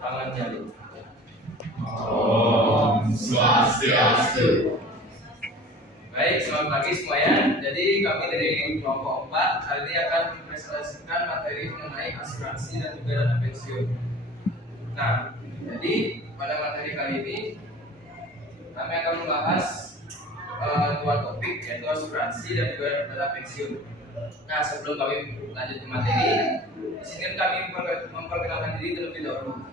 Tangan jari. Om Swastiastu. Baik, selamat pagi semuanya. Jadi kami dari kelompok 4 hari ini akan mempresentasikan materi mengenai asuransi dan juga dana pensiun. Nah, jadi pada materi kali ini kami akan membahas dua topik, yaitu asuransi dan juga dana pensiun. Nah, sebelum kami lanjut ke materi, di sini kami memperkenalkan diri terlebih dahulu.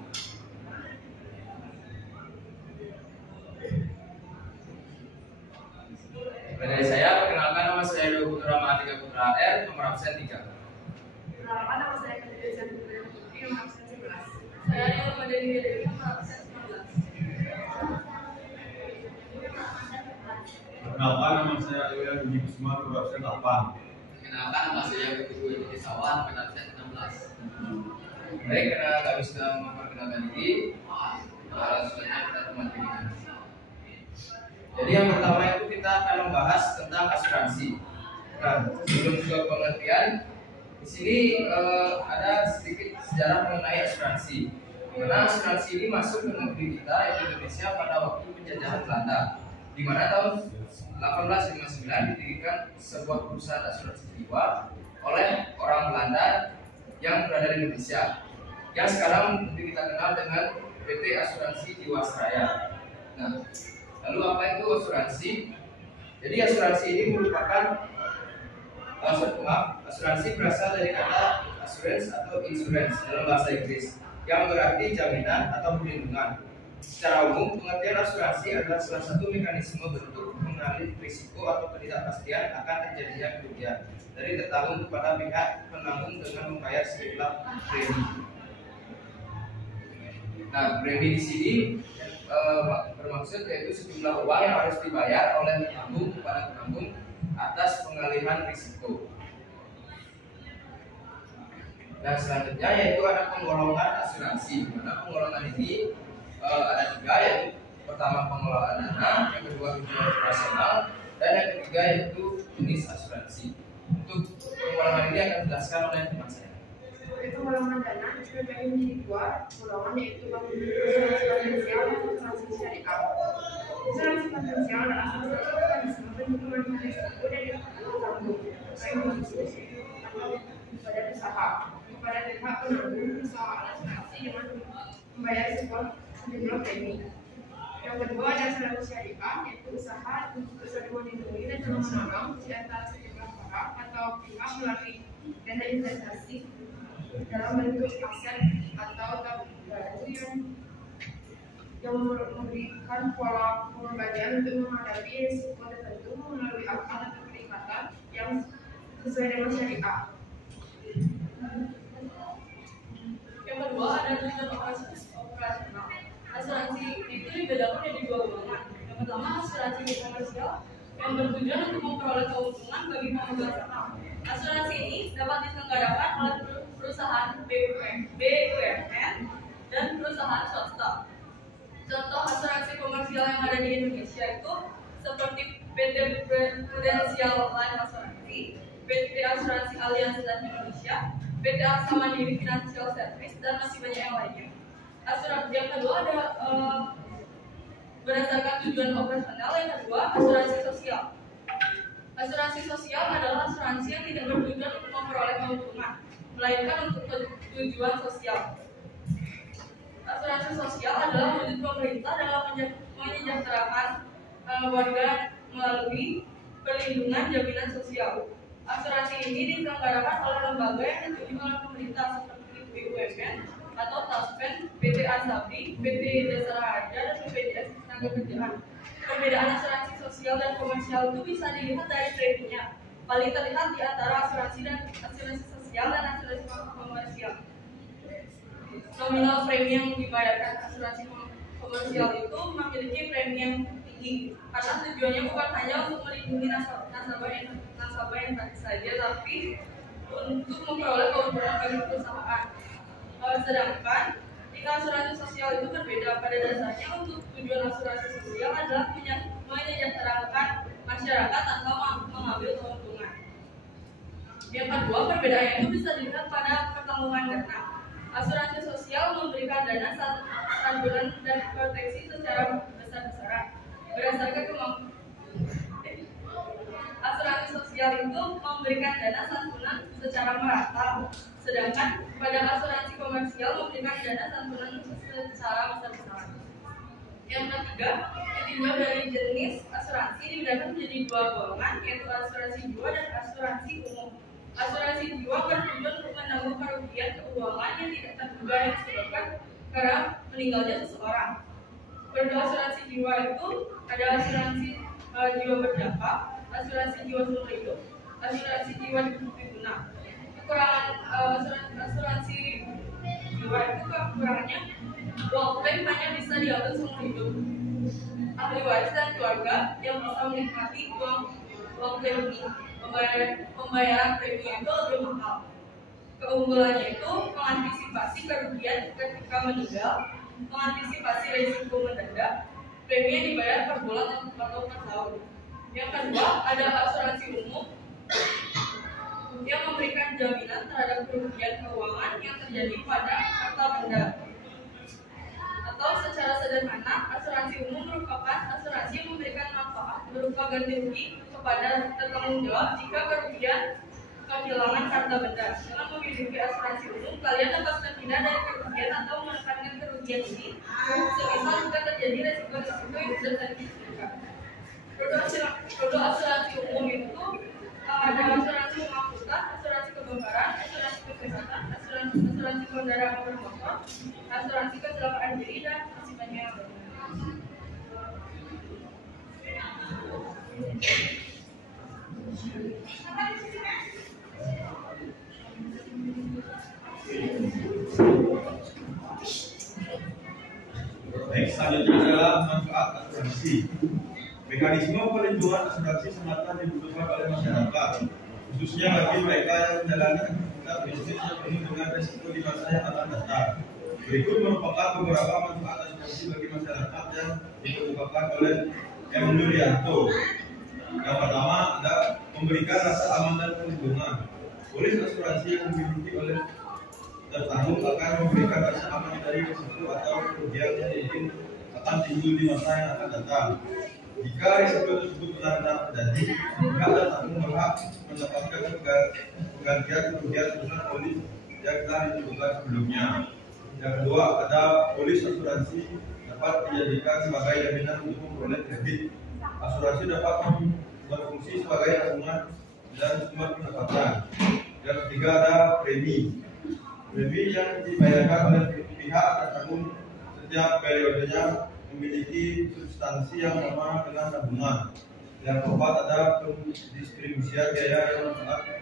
Dari saya, perkenalkan nama saya Dogo Putra Mahardika Putra R, nomor absen 3. Perkenalkan nama saya Kadek Santi Putri, nomor absen 11. Saya Nila Madani Dewi, nomor absen 19. Perkenalkan nama saya Ilya Budi Kusuma, nomor absen 8. Perkenalkan nama saya Budi Sawan, nomor absen 16. Baik, karena kami sudah memperkenalkan diri, selanjutnya kita ke materi. Jadi yang pertama itu kita akan membahas tentang asuransi. Nah, sebelum ke pengertian, di sini ada sedikit sejarah mengenai asuransi. Karena asuransi ini masuk ke negeri kita, yaitu Indonesia, pada waktu penjajahan Belanda, di mana tahun 1859 didirikan sebuah perusahaan asuransi jiwa oleh orang Belanda yang berada di Indonesia, yang sekarang mungkin kita kenal dengan PT Asuransi Jiwasraya. Nah, lalu apa itu asuransi? Jadi asuransi ini merupakan asuransi berasal dari kata assurance atau insurance dalam bahasa Inggris, yang berarti jaminan atau perlindungan. Secara umum, pengertian asuransi adalah salah satu mekanisme bentuk mengalih risiko atau ketidakpastian akan terjadinya kerugian dari tertanggung kepada pihak penanggung dengan membayar sejumlah premi. Nah, premi di sini bermaksud yaitu sejumlah uang yang harus dibayar oleh penanggung kepada penanggung atas pengalihan risiko. Dan selanjutnya yaitu ada penggolongan asuransi. Mana penggolongan ini ada 3, yaitu pertama pengelolaan dana, yang kedua tujuan operasional, dan yang ketiga yaitu jenis asuransi. Untuk penggolongan ini akan dijelaskan oleh teman saya. Penggolongan dana terbagi menjadi 2 golongan, yaitu asuransi potensial dan asuransi syariah. Asuransi potensial adalah salah satu mekanisme penanggulangan risiko dari penanggung, baik khusus atau badan usaha, kepada pihak penanggung perusahaan asuransi dengan membayar sejumlah premi. Yang kedua ada asuransi syariah, yaitu usaha untuk saling melindungi dan menolong di antara sejumlah orang atau pihak melalui dana investasi dalam bentuk aset atau tabungan yang memberikan pola pembagian untuk menghadapi risiko tertentu melalui akal atau peningkatan yang sesuai dengan syariah. Yang kedua ada tujuan operasional. Asuransi itu dibedakan menjadi 2 golongan. Yang pertama asuransi komersial yang bertujuan untuk memperoleh keuntungan bagi pengguna. Asuransi ini dapat diselenggarakan oleh perusahaan BUMN dan perusahaan swasta. Contoh asuransi komersial yang ada di Indonesia itu seperti PT Prudential Life Asuransi, PT Asuransi Allianz Life Indonesia, PT Aksa Mandiri Financial Service, dan masih banyak yang lainnya. Asuransi yang kedua ada berdasarkan tujuan operasional. Yang kedua asuransi sosial. Asuransi sosial adalah asuransi yang tidak bertujuan untuk memperoleh keuntungan, melainkan untuk tujuan sosial. Asuransi sosial adalah wujud pemerintah dalam menyejahterakan warga melalui perlindungan jaminan sosial. Asuransi ini diselenggarakan oleh lembaga yang ditunjuk oleh pemerintah seperti BUMN atau Taspen, PT Asabi, PT Jasa Harja, dan BPJS Ketenagakerjaan. Perbedaan asuransi sosial dan komersial itu bisa dilihat dari preminya. Paling terlihat di antara asuransi sosial dan asuransi komersial. Nominal premi yang dibayarkan asuransi komersial itu memiliki premi yang tinggi karena tujuannya bukan hanya untuk melindungi nasabah yang saja, tapi untuk memperoleh keuntungan bagi perusahaan. Sedangkan jika asuransi sosial itu berbeda, pada dasarnya untuk tujuan asuransi sosial adalah menyejahterakan masyarakat tanpa mengambil keuntungan. Yang kedua, perbedaannya itu bisa dilihat pada pertanggungan dana. Asuransi sosial memberikan dana santunan dan proteksi secara besar-besaran berdasarkan kemampuan. Asuransi sosial itu memberikan dana santunan secara merata, sedangkan pada asuransi komersial memberikan dana santunan secara besar-besaran. Yang ketiga, ditinjau dari jenis asuransi dibedakan menjadi dua golongan, yaitu asuransi jiwa dan asuransi umum. Asuransi jiwa bertujuan untuk menanggung kerugian keuangan yang tidak terduga yang disebabkan karena meninggalnya seseorang. Pada asuransi jiwa itu ada asuransi jiwa berdampak, asuransi jiwa seumur hidup, asuransi jiwa diguna. Kekurangan asuransi jiwa itu kekurangannya uang klaim hanya bisa diambil seumur hidup. Ahli waris dan keluarga yang bisa menikmati uang klaim ini. Pembayaran premi itu lebih mahal. Keunggulannya itu mengantisipasi kerugian ketika meninggal, mengantisipasi risiko mendadak, premi yang dibayar per bulan atau per tahun. Yang kedua, ada asuransi umum yang memberikan jaminan terhadap kerugian keuangan yang terjadi pada harta benda. Atau secara sederhana, asuransi umum merupakan asuransi yang memberikan manfaat berupa ganti rugi kepada bertanggung jawab jika kerugian kehilangan harta benda. Dengan memiliki asuransi umum, kalian dapat terhindar dari kerugian atau menekankan kerugian ini, semisal jika terjadi resiko-resiko yang sudah tadi disebutkan. Produk asuransi umum itu ada asuransi pengangkutan, asuransi kebakaran, asuransi kesehatan, asuransi kendaraan bermotor, asuransi kecelakaan diri, dan masih banyak yang lainnya. Baik, selanjutnya adalah manfaat asuransi. Mekanisme perlindungan asuransi semata dibutuhkan oleh masyarakat, khususnya bagi mereka yang menjalani aktivitas bisnis yang penuh dengan risiko di masa yang akan datang. Berikut merupakan beberapa manfaat asuransi bagi masyarakat yang dikemukakan oleh M. Nuryanto. Yang pertama ada memberikan rasa aman dan perlindungan. Polis asuransi yang dimiliki oleh tertanggung akan memberikan rasa aman dari risiko atau kerugian yang mungkin akan timbul di masa yang akan datang. Jika risiko tersebut benar-benar terjadi, pihak tertanggung berhak mendapatkan penggantian kerugian sebesar polis yang telah ditentukan sebelumnya. Yang kedua, ada polis asuransi dapat dijadikan sebagai jaminan untuk memperoleh kredit. Asuransi dapat berfungsi sebagai tabungan dan sumber pendapatan. Yang ketiga, ada premi. Premi yang dibayarkan oleh pihak tertanggung setiap periodenya memiliki substansi yang sama dengan tabungan. Yang keempat, ada pendistribusian biaya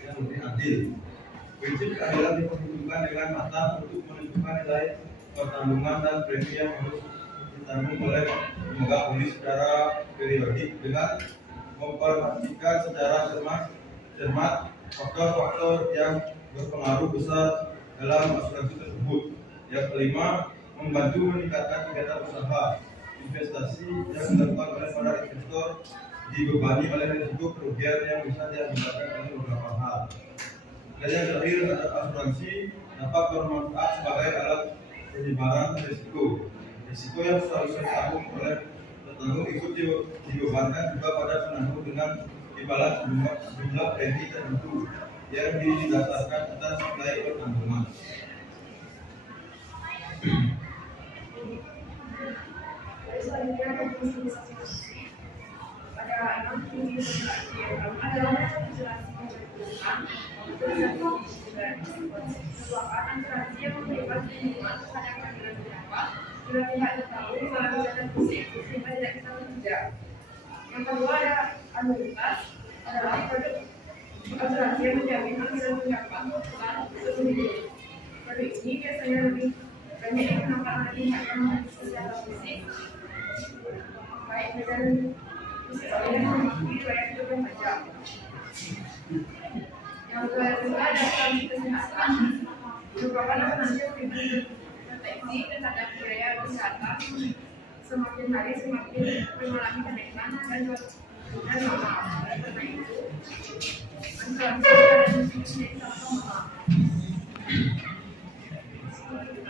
yang lebih adil. Prinsip keadilan diperhitungkan dengan matang untuk menentukan nilai pertanggungan dan premi yang harus ditanggung oleh lembaga polis secara periodik dengan memperhatikan secara cermat faktor-faktor yang berpengaruh besar dalam asuransi tersebut. Yang kelima, membantu meningkatkan kegiatan usaha. Investasi yang dilakukan oleh para investor dibebani oleh risiko kerugian yang bisa diakibatkan oleh beberapa hal. Dan yang terakhir, ada asuransi dapat bermanfaat sebagai alat penyebaran risiko. Risiko yang seharusnya ditanggung oleh tertanggung ikut dibebankan juga pada penanggung dengan imbalan jumlah premi tertentu yang didasarkan atas nilai pertanggungan. Selanjutnya ada asuransi. Pada 6 adalah asuransi keberuntungan. Merupakan asuransi yang memberikan perlindungan kepada keadilan beberapa jika pihak tertahu mengalami dana fisik sehingga tidak bisa bekerja. Yang kedua ada anuitas, adalah produk asuransi yang menjamin akhiran pendapat bukan seumur hidup. Produk ini biasanya lebih banyak digunakan oleh pihak yang memiliki kesehatan fisik baik dan fisik yang memiliki riwayat hidup yang panjang. Yang kedua ada asuransi kesehatan, merupakan asuransi yang memberikan proteksi terhadap biaya kesehatan semakin hari semakin mengalami kenaikan dan mahal. Karena itu, asuransi ada yang sama-sama mahal.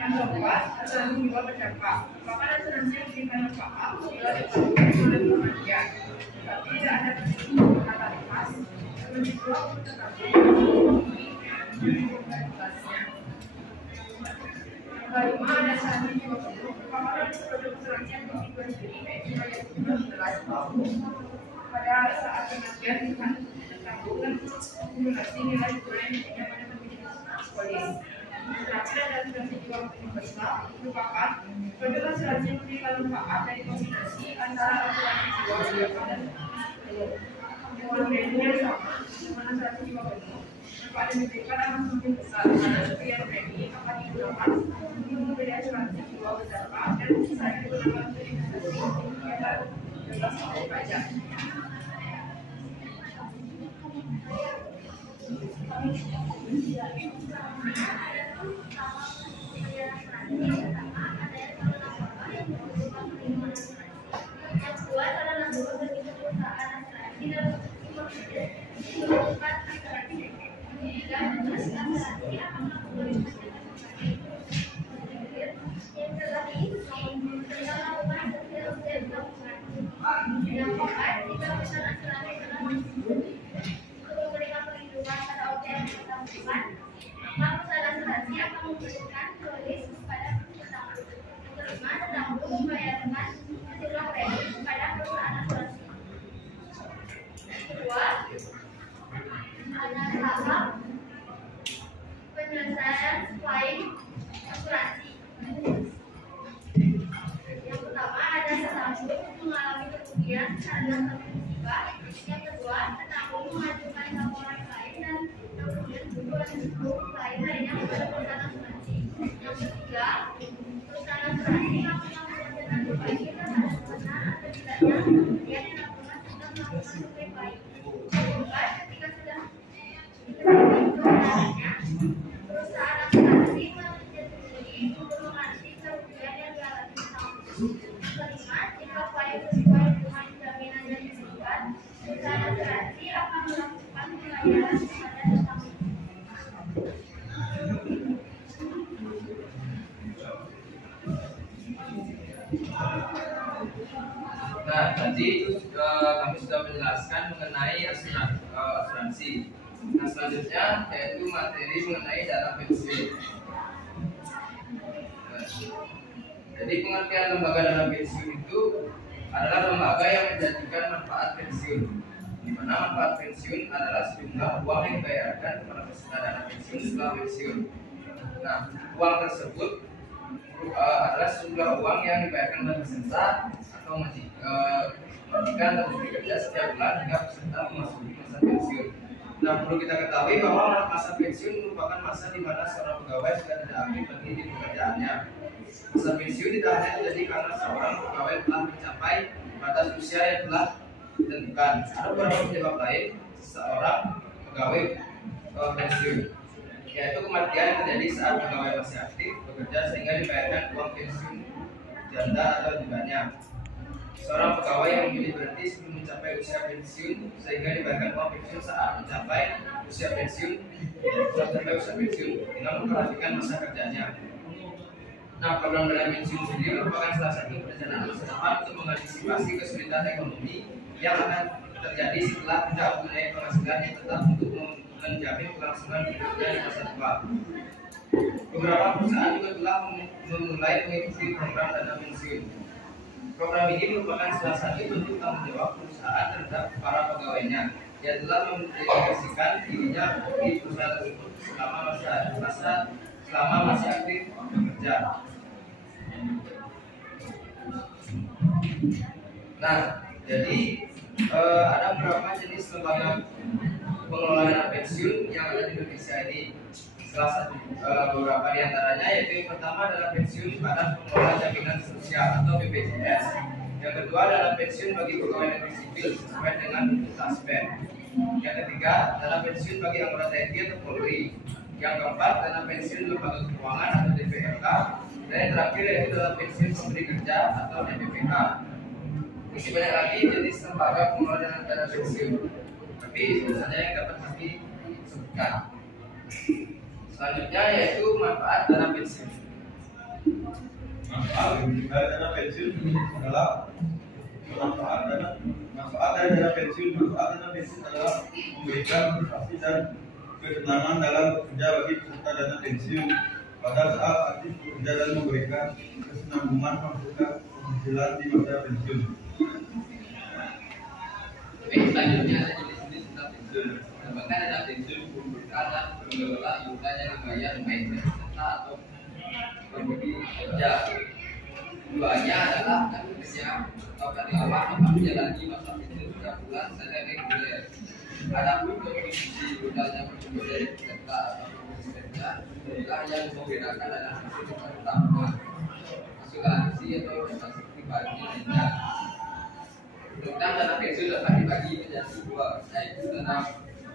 Yang keempat, asuransi jiwa berdampak. Bahkan asuransi yang memberikan manfaat bila dilakukan oleh kematian. Tapi tidak ada kata lepas, asuransi jiwa tetap kelima, ada asuransi jiwa penuh. Bahkan ada produk asuransi yang dijual sendiri, yaitu jelas pada saat kematian bukan tertanggungan akumulasi nilai jualan yang pada pemilik polis. Terakhir ada asuransi jiwa universal, merupakan produk asuransi yang memberikan manfaat dari kombinasi antara asuransi jiwa dan dengan preminya sama dengan asuransi jiwa penuh. Manfaat yang diberikan akan semakin besar karena setiap premi akan digunakan untuk membeli asuransi jiwa beserta dan sisa digunakan untuk investasi yang baru bebas dari pajak. Penyelesaian klaim asuransi. Yang pertama ada petambul mengalami kerugian karena suatu musibah. Yang kedua, petambul mengajukan laporan klaim dan kemudian juga klaim lainnya kepada perusahaan asuransi. Yang ketiga, perusahaan asuransi melakukan penelitian berbagi terhadap mana atau tidaknya dia dilakukan sudah melakukan survei klaim. Keempat, ketika sudah perusahaan asuransi menyetujui untuk mengganti kerugian yang dialami petambul. Kelima, jika klaim sesuai dengan jaminan yang disebutkan, perusahaan asuransi akan melakukan pembayaran kepada petambul. Nah, tadi itu kami sudah menjelaskan mengenai asuransi. Nah, selanjutnya yaitu materi mengenai dana pensiun. Jadi pengertian lembaga dana pensiun itu adalah lembaga yang menjanjikan manfaat pensiun, di mana manfaat pensiun adalah sejumlah uang yang dibayarkan kepada peserta dana pensiun setelah pensiun. Nah, uang tersebut adalah sejumlah uang yang dibayarkan oleh peserta atau majikan atau bekerja setiap bulan hingga peserta memasuki masa pensiun. Nah, perlu kita ketahui bahwa masa pensiun merupakan masa di mana seorang pegawai sudah tidak aktif lagi di pekerjaannya. Masa pensiun tidak hanya terjadi karena seorang pegawai telah mencapai batas usia yang telah ditentukan. Ada beberapa penyebab lain seorang pegawai pensiun, yaitu kematian yang terjadi saat pegawai masih aktif bekerja sehingga dibayarkan uang pensiun janda atau jubahnya. Seorang pegawai yang memilih berhenti sebelum mencapai usia pensiun sehingga dibayarkan uang pensiun saat mencapai usia pensiun dengan memperhatikan masa kerjanya. Nah, program dana pensiun sendiri merupakan salah satu perencanaan masa depan untuk mengantisipasi kesulitan ekonomi yang akan terjadi setelah tidak mempunyai penghasilan yang tetap untuk menjamin kelangsungan hidupnya di masa tua. Beberapa perusahaan juga telah memulai mengikuti program dana pensiun. Program ini merupakan salah satu bentuk tanggung jawab perusahaan terhadap para pegawainya yang telah mendedikasikan dirinya di perusahaan tersebut selama masih aktif bekerja. Nah, jadi ada beberapa jenis lembaga pengelola dana pensiun yang ada di Indonesia ini. Salah satu beberapa di antaranya yaitu yang pertama adalah pensiun pada pengelola jaminan sosial atau BPJS. Yang kedua adalah pensiun bagi pegawai negeri sipil sesuai dengan Taspen. Yang ketiga adalah pensiun bagi anggota TNI atau Polri. Yang keempat adalah pensiun lembaga keuangan atau DPLK. Dan yang terakhir yaitu adalah pensiun pemberi kerja atau DPPK. Masih banyak lagi jenis lembaga pengelola dana pensiun, tapi itu saja yang dapat kami sebutkan. Selanjutnya yaitu manfaat dana pensiun. Manfaat dari dana pensiun adalah manfaat dari dana pensiun adalah memberikan motivasi dan ketenangan dalam bekerja bagi peserta dana pensiun pada saat aktif bekerja dan memberikan kesinambungan masukan penghasilan di masa pensiun. Baik, selanjutnya ada jenis-jenis dana pensiun. Bahkan dana pensiun merupakan pengelola iuran yang dibayar baik peserta atau pemberi kerja. Keduanya adalah kerja atau karyawan yang menjalani masa pensiun 3 bulan secara reguler. Adapun kontribusi iurannya bersumber dari peserta atau pemberi kerja adalah yang membedakan adalah pensiun utama, asuransi atau investasi pribadi lainnya. Tentang dana pensiun dapat dibagi menjadi dua, yaitu dana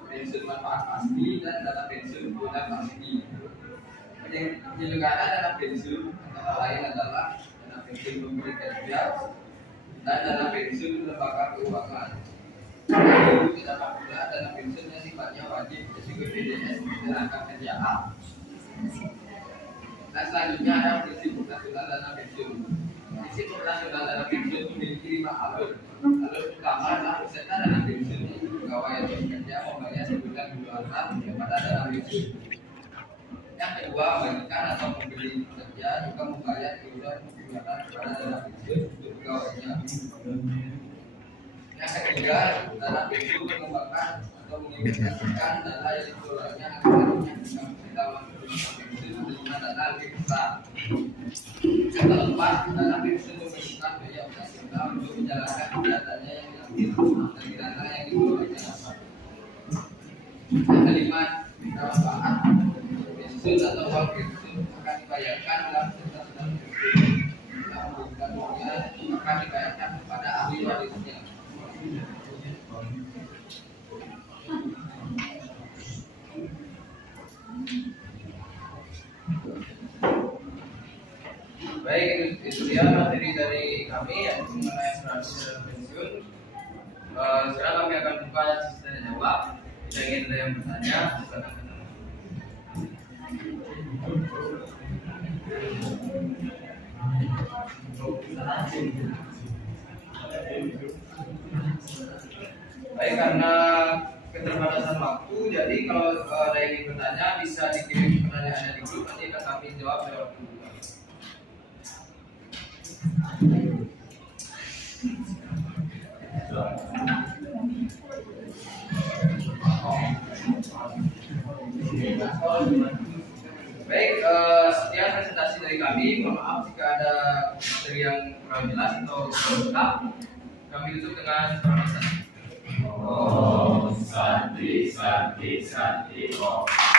pensiun manfaat pasti dan dana pensiun guna pasti. Penyelenggara dana pensiun antara lain adalah dana pensiun pemberi kerja dan dana pensiun lembaga keuangan. Lalu terdapat pula dana pensiun yang sifatnya wajib yaitu BPJS tenaga kerjaan. Dan selanjutnya ada prinsip operasional dana pensiun. Prinsip operasional dana pensiun memiliki 5 alur. Alur pertama adalah peserta dana pensiun yaitu pegawai atau pekerja membayar sebulan bulanan kepada dana pensiun. Yang kedua, majikan atau pemberi kerja juga membayar iuran bulanan kepada dana pensiun untuk pegawainya. Yang ketiga, dana pensiun mengembangkan atau menginvestasikan dana yang dikelolanya agar kita masuk pensiun menerima dana lebih besar. Yang keempat, dana pensiun membutuhkan biaya operasional untuk menjalankan kegiatannya yang diambil dari dana yang dikelolanya. Yang kelima, manfaat pensiun atau uang pensiun akan dibayarkan dalam proses dana pensiun. Yang membutuhkan uangnya akan dibayarkan kepada ahli warisnya. Baik, itu dia materi dari kami yang mengenai asuransi dana pensiun. Sekarang kami akan buka sesi tanya jawab. Jika ingin ada yang bertanya, silakan. Baik, karena keterbatasan waktu, jadi kalau ada yang ingin bertanya bisa dikirim pertanyaannya di grup, nanti akan kami jawab lewat grup. Baik, sekian presentasi dari kami. Mohon maaf jika ada materi yang kurang jelas atau kurang lengkap. Kami tutup dengan permohonan. Om Santi Santi Santi Om.